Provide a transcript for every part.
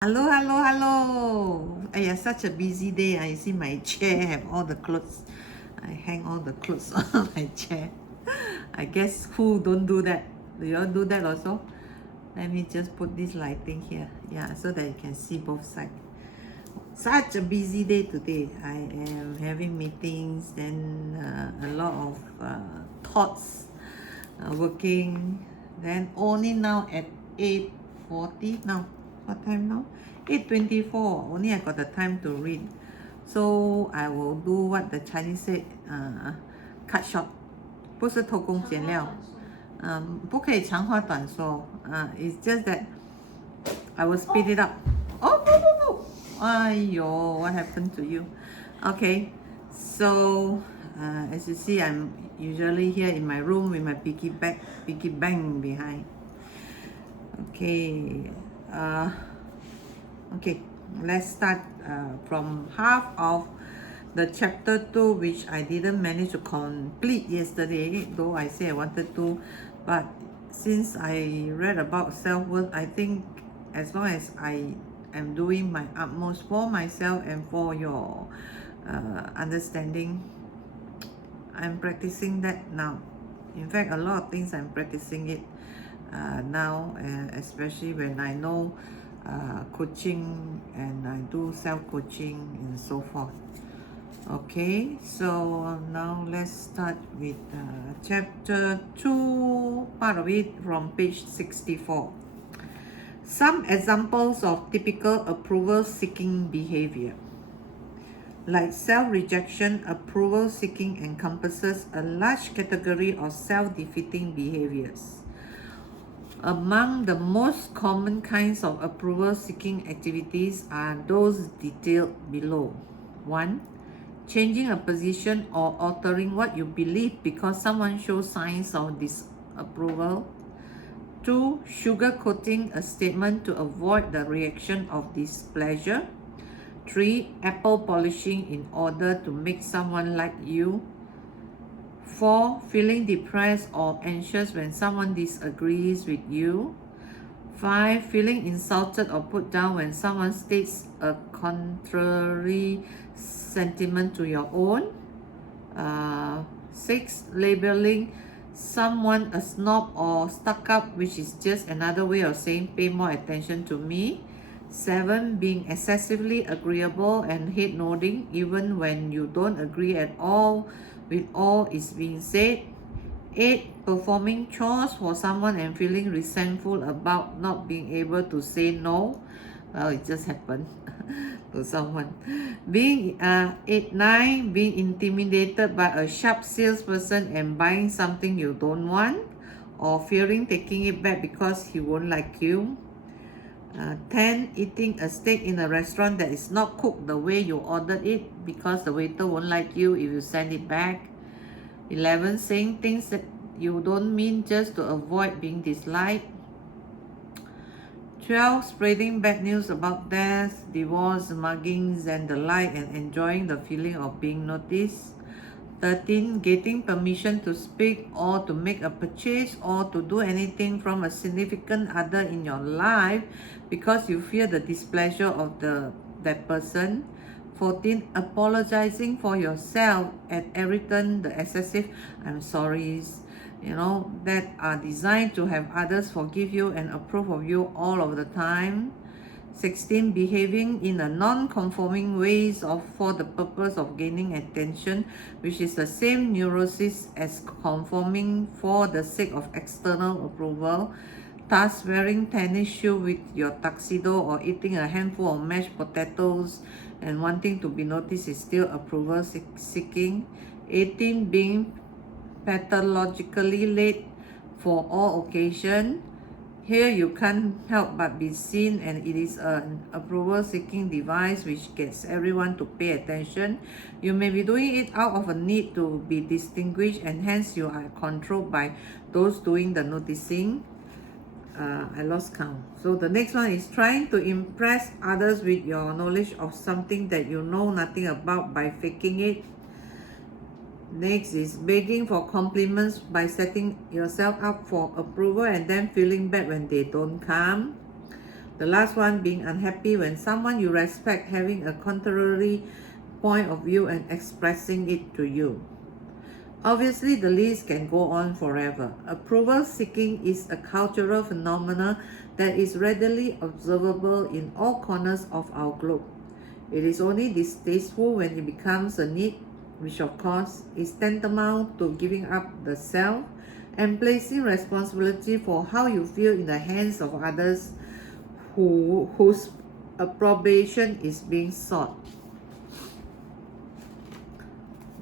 Hello, hello, hello. Such a busy day. I see my chair have all the clothes. I hang all the clothes on my chair. I guess who don't do that? Do you all do that also? Let me just put this lighting here. Yeah, so that you can see both sides. Such a busy day today. I am having meetings, then a lot of thoughts working. Then only now at 8:40 now. What time now? 8:24. Only I got the time to read. So I will do what the Chinese said, cut short. 不是偷工减料。不可以长话短说. It's just that I will speed it up. Oh, no, no, no. Aiyo, what happened to you? Okay, so as you see, I'm usually here in my room with my piggy bank behind. Okay, okay, let's start from half of the chapter 2, which I didn't manage to complete yesterday, though I say I wanted to. But since I read about self-worth, I think as long as I am doing my utmost for myself and for your understanding, I'm practicing that now. In fact, a lot of things I'm practicing it now, especially when I know coaching and I do self-coaching and so forth. Okay, so now let's start with chapter 2, part of it from page 64. Some examples of typical approval-seeking behavior. Like self-rejection, approval-seeking encompasses a large category of self-defeating behaviors. Among the most common kinds of approval-seeking activities are those detailed below. 1. Changing a position or altering what you believe because someone shows signs of disapproval. 2. Sugarcoating a statement to avoid the reaction of displeasure. 3. Apple polishing in order to make someone like you. 4. Feeling depressed or anxious when someone disagrees with you. 5. Feeling insulted or put down when someone states a contrary sentiment to your own. 6. Labeling someone a snob or stuck up, which is just another way of saying pay more attention to me. 7. Being excessively agreeable and head nodding even when you don't agree at all with all is being said. 8. Performing chores for someone and feeling resentful about not being able to say no. Well, it just happened to someone. 9. Being intimidated by a sharp salesperson and buying something you don't want, or fearing taking it back because he won't like you. 10. Eating a steak in a restaurant that is not cooked the way you ordered it because the waiter won't like you if you send it back. 11. Saying things that you don't mean just to avoid being disliked. 12. Spreading bad news about death, divorce, muggings, and the like, and enjoying the feeling of being noticed. 13. Getting permission to speak or to make a purchase or to do anything from a significant other in your life because you fear the displeasure of that person. 14. Apologizing for yourself at every turn, the excessive I'm sorries, that are designed to have others forgive you and approve of you all of the time. 16. Behaving in a non-conforming ways for the purpose of gaining attention, which is the same neurosis as conforming for the sake of external approval. Thus, wearing tennis shoes with your tuxedo or eating a handful of mashed potatoes and wanting to be noticed is still approval seeking. 18. Being pathologically late for all occasions. Here you can't help but be seen, and it is an approval-seeking device which gets everyone to pay attention. You may be doing it out of a need to be distinguished, and hence you are controlled by those doing the noticing. I lost count. So the next one is trying to impress others with your knowledge of something that you know nothing about by faking it. Next is begging for compliments by setting yourself up for approval and then feeling bad when they don't come. The last one, being unhappy when someone you respect having a contrary point of view and expressing it to you. Obviously, the list can go on forever. Approval seeking is a cultural phenomenon that is readily observable in all corners of our globe. It is only distasteful when it becomes a need, which of course is tantamount to giving up the self and placing responsibility for how you feel in the hands of others whose approbation is being sought.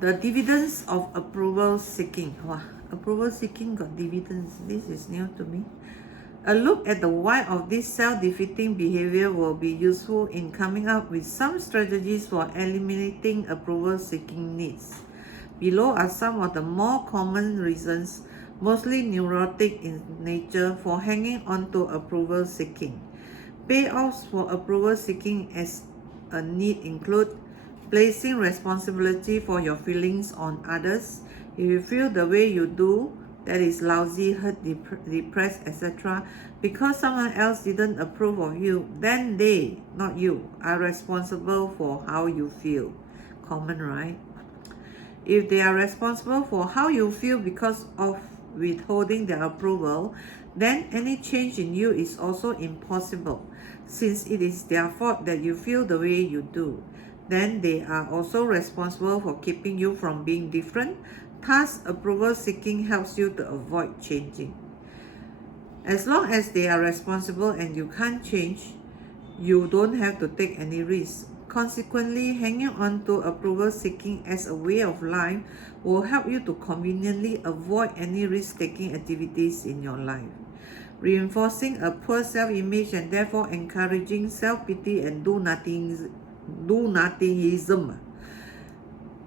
The dividends of approval seeking. Wow, approval seeking got dividends. This is new to me. A look at the why of this self-defeating behavior will be useful in coming up with some strategies for eliminating approval-seeking needs. Below are some of the more common reasons, mostly neurotic in nature, for hanging on to approval-seeking. Payoffs for approval-seeking as a need include placing responsibility for your feelings on others. If you feel the way you do, that is lousy, hurt, depressed, etc., because someone else didn't approve of you, then they, not you, are responsible for how you feel. Common, right? If they are responsible for how you feel because of withholding their approval, then any change in you is also impossible, since it is their fault that you feel the way you do. Then they are also responsible for keeping you from being different. Thus, approval seeking helps you to avoid changing. As long as they are responsible and you can't change, you don't have to take any risk. Consequently, hanging on to approval seeking as a way of life will help you to conveniently avoid any risk-taking activities in your life. Reinforcing a poor self-image and therefore encouraging self-pity and do-nothingism.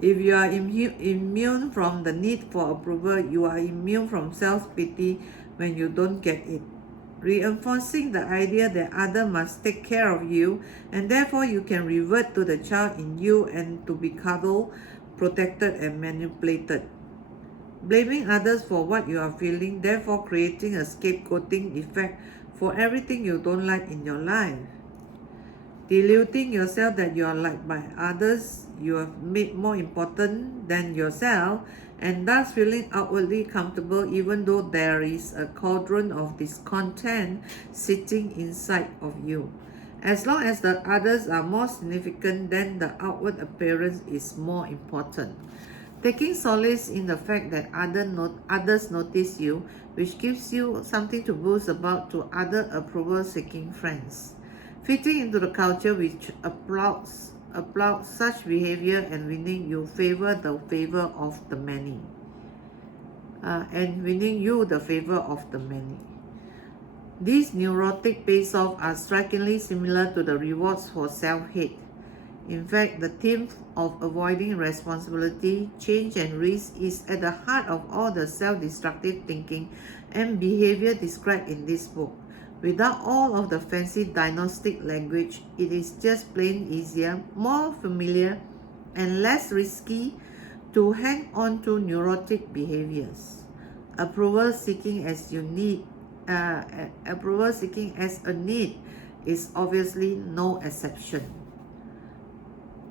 If you are immune from the need for approval, you are immune from self-pity when you don't get it. Reinforcing the idea that others must take care of you, and therefore you can revert to the child in you and to be cuddled, protected, and manipulated. Blaming others for what you are feeling, therefore creating a scapegoating effect for everything you don't like in your life. Deluding yourself that you are liked by others, you have made more important than yourself, and thus feeling outwardly comfortable even though there is a cauldron of discontent sitting inside of you. As long as the others are more significant, then the outward appearance is more important. Taking solace in the fact that others notice you, which gives you something to boast about to other approval-seeking friends. Fitting into the culture which applauds such behavior and winning you the favor of the many. These neurotic payoffs are strikingly similar to the rewards for self-hate. In fact, the theme of avoiding responsibility, change, and risk is at the heart of all the self-destructive thinking and behavior described in this book. Without all of the fancy diagnostic language, it is just plain easier, more familiar, and less risky to hang on to neurotic behaviors. Approval seeking as a need is obviously no exception.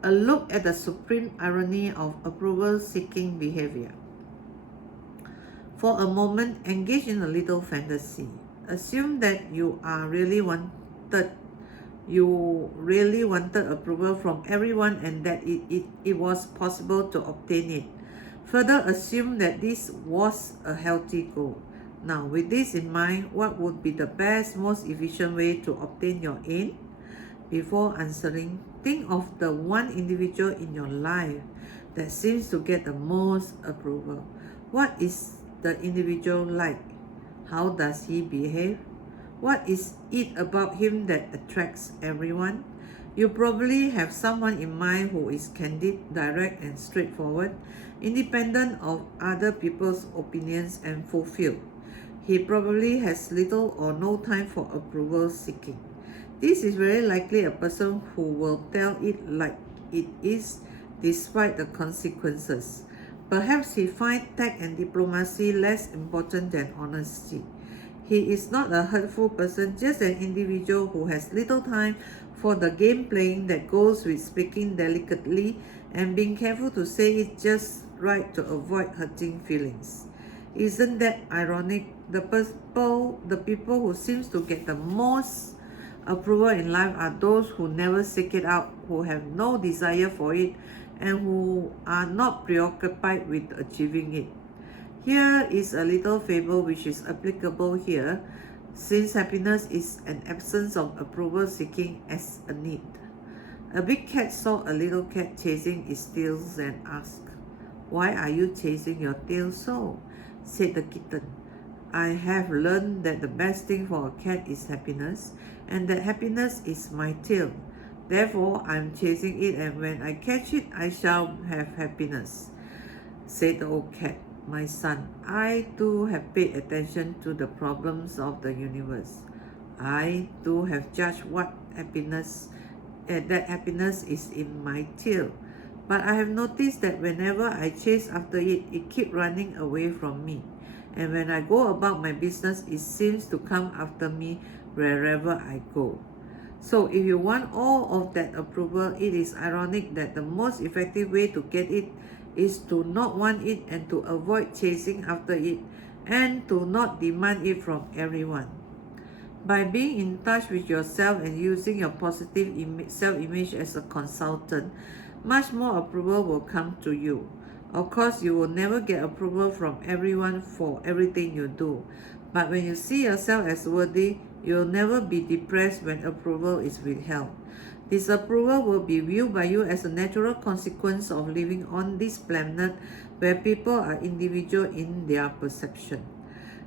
A look at the supreme irony of approval-seeking behavior. For a moment, engage in a little fantasy. Assume that you really wanted approval from everyone and that it was possible to obtain it. Further, assume that this was a healthy goal. Now, with this in mind, what would be the best, most efficient way to obtain your aim? Before answering, think of the one individual in your life that seems to get the most approval. What is the individual like? How does he behave? What is it about him that attracts everyone? You probably have someone in mind who is candid, direct, and straightforward, independent of other people's opinions, and fulfilled. He probably has little or no time for approval seeking. This is very likely a person who will tell it like it is despite the consequences. Perhaps he finds tact and diplomacy less important than honesty. He is not a hurtful person, just an individual who has little time for the game playing that goes with speaking delicately and being careful to say it just right to avoid hurting feelings. Isn't that ironic? The people who seems to get the most approval in life are those who never seek it out, who have no desire for it, and who are not preoccupied with achieving it. Here is a little fable which is applicable here, since happiness is an absence of approval seeking as a need. A big cat saw a little cat chasing its tail and asked, "Why are you chasing your tail so?" Said the kitten, "I have learned that the best thing for a cat is happiness, and that happiness is my tail. Therefore, I am chasing it, and when I catch it, I shall have happiness." Said the old cat, "My son, I too have paid attention to the problems of the universe. I too have judged that happiness is in my tail. But I have noticed that whenever I chase after it, it keeps running away from me. And when I go about my business, it seems to come after me wherever I go." So if you want all of that approval, it is ironic that the most effective way to get it is to not want it and to avoid chasing after it and to not demand it from everyone. By being in touch with yourself and using your positive self-image as a consultant, much more approval will come to you. Of course, you will never get approval from everyone for everything you do. But when you see yourself as worthy, you will never be depressed when approval is withheld. Disapproval will be viewed by you as a natural consequence of living on this planet where people are individual in their perception.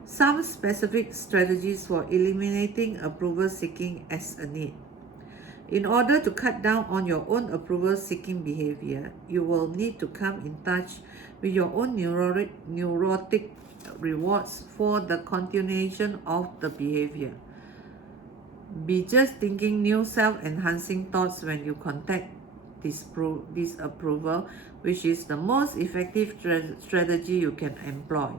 Some specific strategies for eliminating approval seeking as a need. In order to cut down on your own approval-seeking behavior, you will need to come in touch with your own neurotic rewards for the continuation of the behavior. Be just thinking new self-enhancing thoughts when you contact disapproval, which is the most effective strategy you can employ.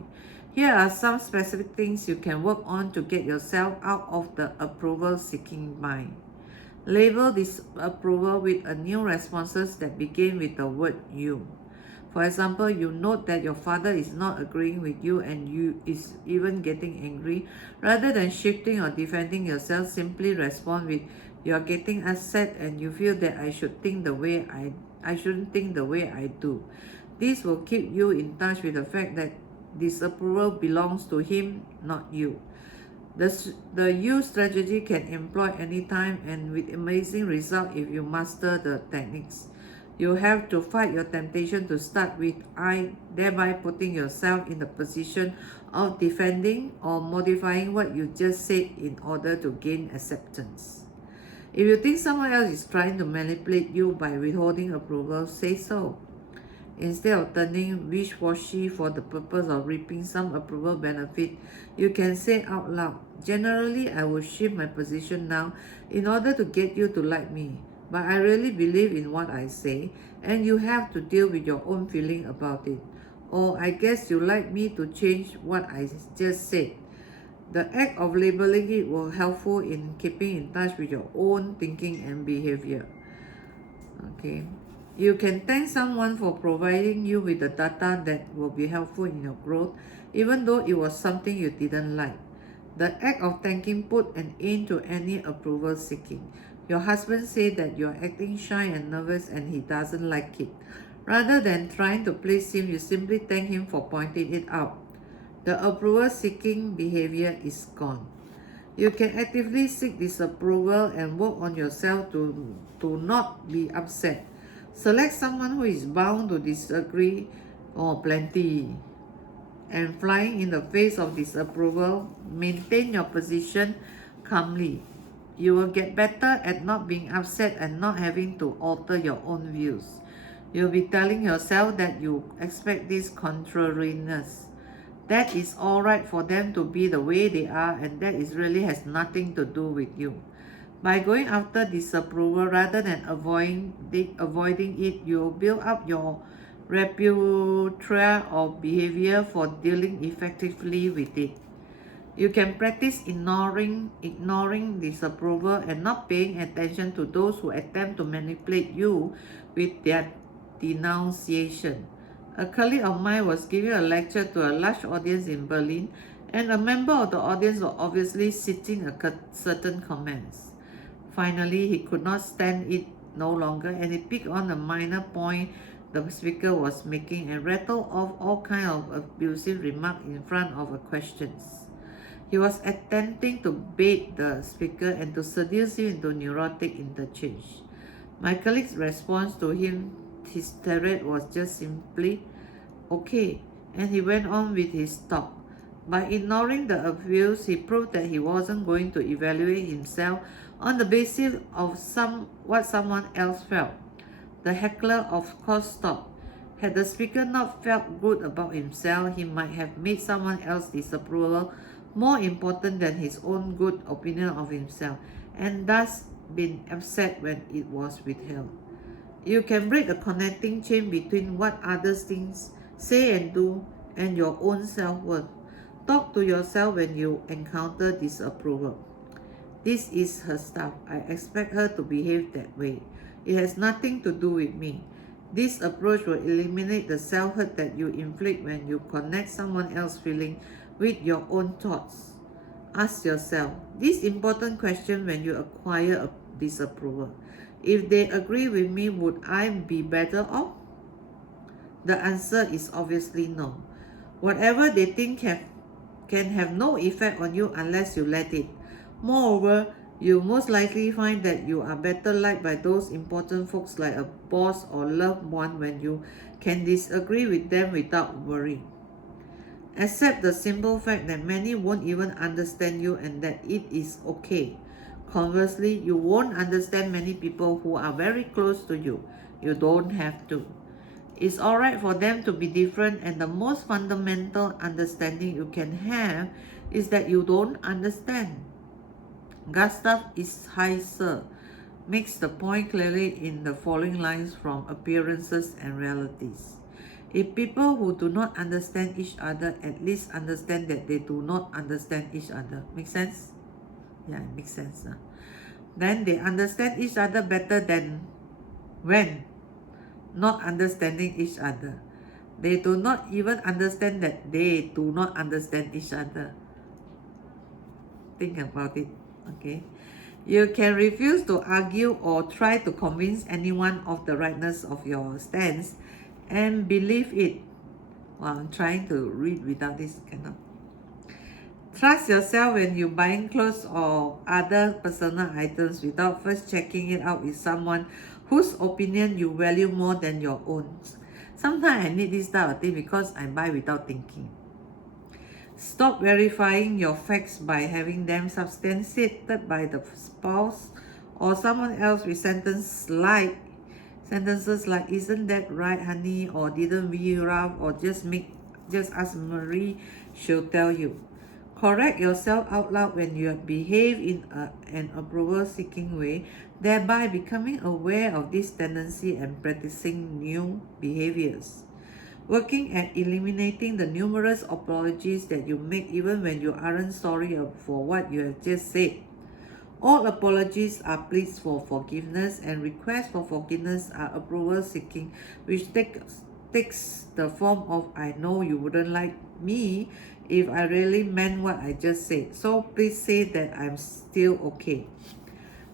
Here are some specific things you can work on to get yourself out of the approval-seeking mind. Label disapproval with a new responses that begin with the word "you." For example, you note that your father is not agreeing with you and you is even getting angry. Rather than shifting or defending yourself, simply respond with, "You're getting upset and you feel that I shouldn't think the way I do." This will keep you in touch with the fact that disapproval belongs to him, not you. The you strategy can employ anytime and with amazing result if you master the techniques. You have to fight your temptation to start with "I," thereby putting yourself in the position of defending or modifying what you just said in order to gain acceptance. If you think someone else is trying to manipulate you by withholding approval, say so. Instead of turning wishy-washy for the purpose of reaping some approval benefit, you can say out loud, "Generally, I will shift my position now in order to get you to like me. But I really believe in what I say, and you have to deal with your own feeling about it. Or I guess you like me to change what I just said." The act of labeling it will helpful in keeping in touch with your own thinking and behavior. Okay. You can thank someone for providing you with the data that will be helpful in your growth, even though it was something you didn't like. The act of thanking put an end to any approval seeking. Your husband said that you're acting shy and nervous and he doesn't like it. Rather than trying to please him, you simply thank him for pointing it out. The approval seeking behavior is gone. You can actively seek disapproval and work on yourself to not be upset. Select someone who is bound to disagree or plenty. And flying in the face of disapproval, maintain your position calmly. You will get better at not being upset and not having to alter your own views. You'll be telling yourself that you expect this contrariness. That is alright for them to be the way they are, and that is really has nothing to do with you. By going after disapproval rather than avoiding it, you build up your repertoire of behavior for dealing effectively with it. You can practice ignoring disapproval and not paying attention to those who attempt to manipulate you with their denunciation. A colleague of mine was giving a lecture to a large audience in Berlin, and a member of the audience was obviously citing certain comments. Finally, he could not stand it no longer, and he picked on a minor point the speaker was making and rattled off all kinds of abusive remarks in front of a questions. He was attempting to bait the speaker and to seduce him into neurotic interchange. My colleague's response to his tirade was just simply, okay, and he went on with his talk. By ignoring the abuse, he proved that he wasn't going to evaluate himself on the basis of what someone else felt. The heckler of course stopped. Had the speaker not felt good about himself, he might have made someone else's disapproval more important than his own good opinion of himself, and thus been upset when it was withheld. You can break the connecting chain between what others think, say and do, and your own self-worth. Talk to yourself when you encounter disapproval. This is her stuff. I expect her to behave that way. It has nothing to do with me. This approach will eliminate the self-hurt that you inflict when you connect someone else's feeling with your own thoughts. Ask yourself this important question when you acquire a disapproval. If they agree with me, would I be better off? The answer is obviously no. Whatever they think can have no effect on you unless you let it. Moreover, you most likely find that you are better liked by those important folks like a boss or loved one when you can disagree with them without worry. Accept the simple fact that many won't even understand you and that it is okay. Conversely, you won't understand many people who are very close to you. You don't have to. It's alright for them to be different, and the most fundamental understanding you can have is that you don't understand. Gustav Isheiser makes the point clearly in the following lines from Appearances and Realities. If people who do not understand each other at least understand that they do not understand each other. Make sense? Yeah, it makes sense. Then they understand each other better than when not understanding each other. They do not even understand that they do not understand each other. Think about it, okay? You can refuse to argue or try to convince anyone of the rightness of your stance and believe it. Well, I'm trying to read without this, cannot. Trust yourself when you're buying clothes or other personal items without first checking it out with someone whose opinion you value more than your own. Sometimes I need this type of thing because I buy without thinking. Stop verifying your facts by having them substantiated by the spouse or someone else with sentences like, isn't that right, honey, or didn't we rough, or just ask Marie, she'll tell you. Correct yourself out loud when you behave in an approval-seeking way, thereby becoming aware of this tendency and practicing new behaviors. Working at eliminating the numerous apologies that you make even when you aren't sorry for what you have just said. All apologies are pleas for forgiveness, and requests for forgiveness are approval-seeking, which takes the form of I know you wouldn't like me if I really meant what I just said, so please say that I'm still okay.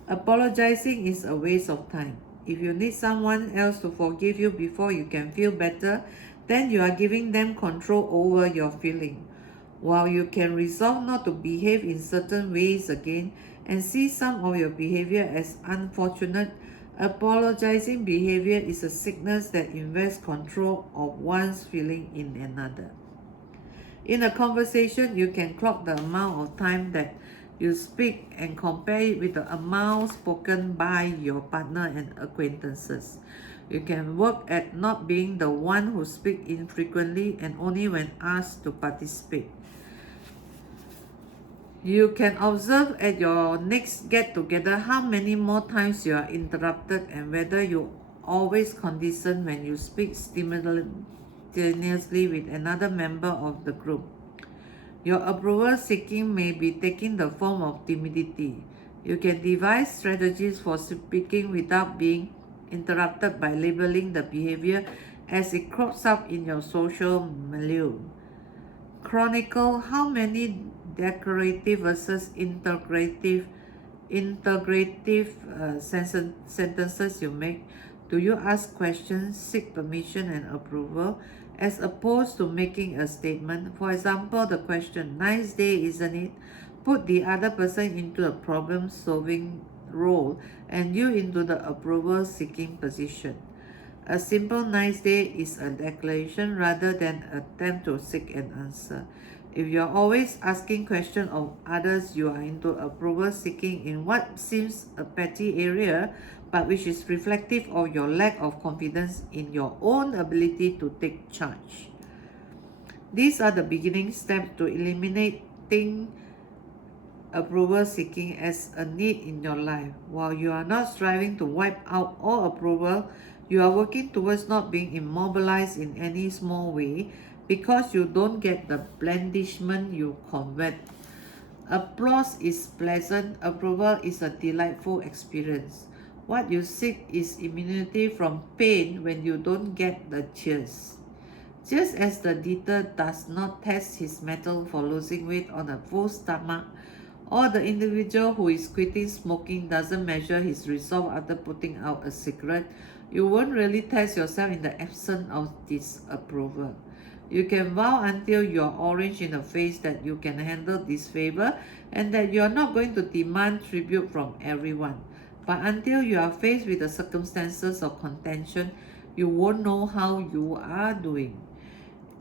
Apologizing is a waste of time. If you need someone else to forgive you before you can feel better, then you are giving them control over your feeling. While you can resolve not to behave in certain ways again and see some of your behavior as unfortunate, apologizing behavior is a sickness that invests control of one's feeling in another. In a conversation, you can clock the amount of time that you speak and compare it with the amount spoken by your partner and acquaintances. You can work at not being the one who speaks infrequently and only when asked to participate. You can observe at your next get-together how many more times you are interrupted and whether you always condescend when you speak simultaneously with another member of the group. Your approval seeking may be taking the form of timidity. You can devise strategies for speaking without being interrupted by labeling the behavior as it crops up in your social milieu. Chronicle how many decorative versus integrative sentences you make. Do you ask questions, seek permission and approval, as opposed to making a statement? For example, the question, nice day, isn't it? Put the other person into a problem-solving role and you into the approval-seeking position. A simple nice day is a declaration rather than an attempt to seek an answer. If you're always asking questions of others, you are into approval seeking in what seems a petty area, but which is reflective of your lack of confidence in your own ability to take charge. These are the beginning steps to eliminating approval seeking as a need in your life. While you are not striving to wipe out all approval, you are working towards not being immobilized in any small way because you don't get the blandishment you covet. Applause is pleasant, approval is a delightful experience. What you seek is immunity from pain when you don't get the cheers. Just as the eater does not test his mettle for losing weight on a full stomach, or the individual who is quitting smoking doesn't measure his resolve after putting out a cigarette, you won't really test yourself in the absence of disapproval. You can vow until you're orange in the face that you can handle disfavor and that you're not going to demand tribute from everyone. But until you are faced with the circumstances of contention, you won't know how you are doing.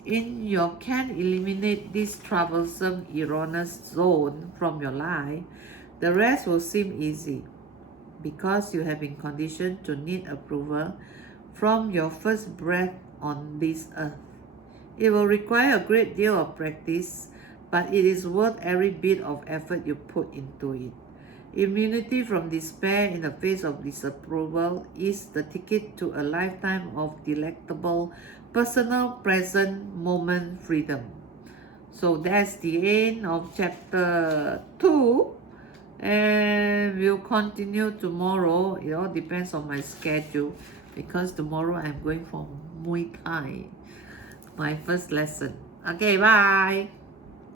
In your can eliminate this troublesome erroneous zone from your life, the rest will seem easy because you have been conditioned to need approval from your first breath on this earth. It will require a great deal of practice, but it is worth every bit of effort you put into it. Immunity from despair in the face of disapproval is the ticket to a lifetime of delectable personal present moment freedom. So that's the end of chapter 2, and we'll continue tomorrow. It all depends on my schedule because tomorrow I'm going for Muay Thai, my first lesson. Okay, bye.